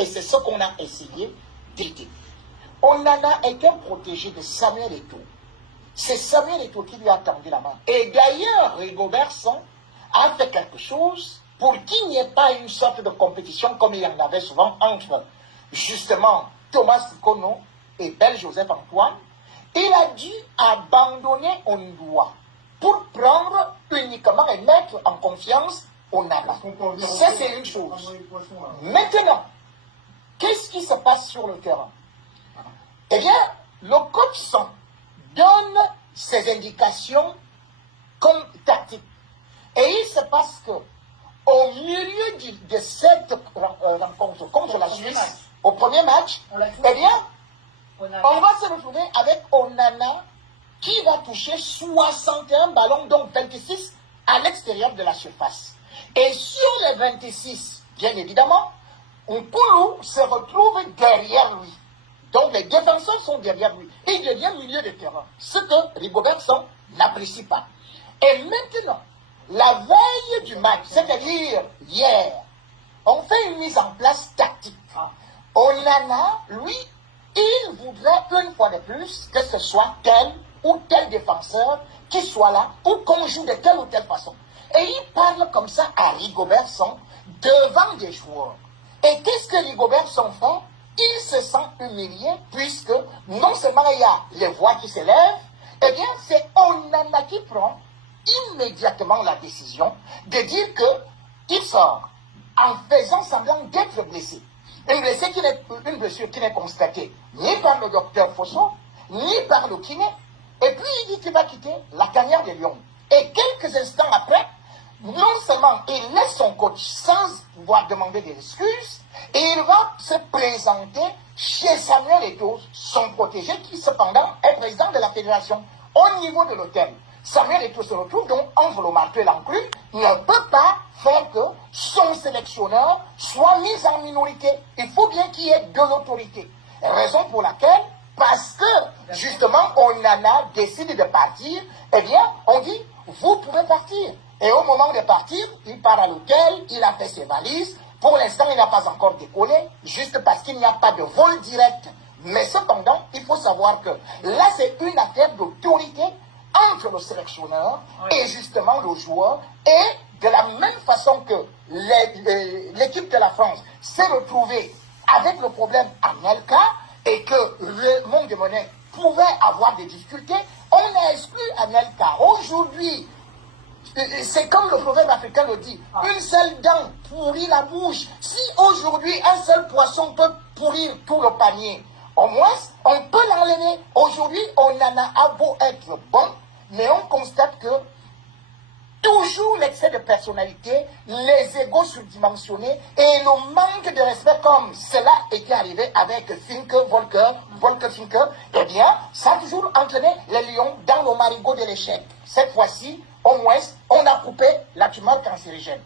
Et c'est ce qu'on a essayé d'éviter. Onana était protégé de Samuel Eto'o. C'est Samuel Eto'o qui lui a tendu la main. Et d'ailleurs, Rigobert Song a fait quelque chose pour qu'il n'y ait pas une sorte de compétition comme il y en avait souvent entre justement Thomas Kono et Bel Joseph Antoine. Il a dû abandonner Ondua pour prendre uniquement et mettre en confiance Onana. Ça, c'est une chose. Maintenant, qu'est-ce qui se passe sur le terrain? Eh bien, le coach Song donne ses indications comme tactique. Et il se passe que, au milieu de cette rencontre contre la Suisse, au premier match, eh bien, on va se retrouver avec Onana qui va toucher 61 ballons, donc 26 à l'extérieur de la surface. Et sur les 26, bien évidemment, Nkulu se retrouve derrière lui. Donc les défenseurs sont derrière lui. Et il devient milieu de terrain. Ce que Rigobert Song n'apprécie pas. Et maintenant, la veille du match, c'est-à-dire hier, on fait une mise en place tactique. Onana, lui, il voudrait une fois de plus que ce soit tel ou tel défenseur qui soit là ou qu'on joue de telle ou telle façon. Et il parle comme ça à Rigobert Song devant des joueurs. Et qu'est-ce que Rigobert Song fait? Il se sent humilié puisque non seulement il y a les voix qui s'élèvent, eh bien c'est Onana qui prend immédiatement la décision de dire qu'il sort en faisant semblant d'être blessé. Une blessure qui n'est constatée ni par le docteur Fosso, ni par le kiné. Et puis il dit qu'il va quitter la carrière de Lyon. Et quelques instants après, non seulement il laisse son coach sans pouvoir demander des excuses, et il va se présenter chez Samuel Eto'o, son protégé, qui cependant est président de la fédération. Au niveau de l'hôtel, Samuel Eto'o se retrouve donc entre le marteau et l'enclume, ne peut pas faire que son sélectionneur soit mis en minorité. Il faut bien qu'il y ait de l'autorité. Raison pour laquelle, parce que justement Onana décide de partir, eh bien on dit vous pouvez partir. Et au moment de partir, il part à l'hôtel, il a fait ses valises. Pour l'instant, il n'a pas encore décollé, juste parce qu'il n'y a pas de vol direct. Mais cependant, il faut savoir que là, c'est une affaire d'autorité entre le sélectionneur et justement le joueur. Et de la même façon que l'équipe de la France s'est retrouvée avec le problème à Nelka et que Raymond Demonnet pouvait avoir des difficultés, on a exclu Anelka. Aujourd'hui, c'est comme le proverbe africain le dit, une seule dent pourrit la bouche. Si aujourd'hui un seul poisson peut pourrir tout le panier, au moins on peut l'enlever. Aujourd'hui, on en a beau être bon, mais on constate que toujours l'excès de personnalité, les égos surdimensionnés et le manque de respect comme cela était arrivé avec Volker Finker, eh bien, ça a toujours entraîné les lions dans le marigot de l'échec. Cette fois-ci, au moins, on a coupé la tumeur cancérigène.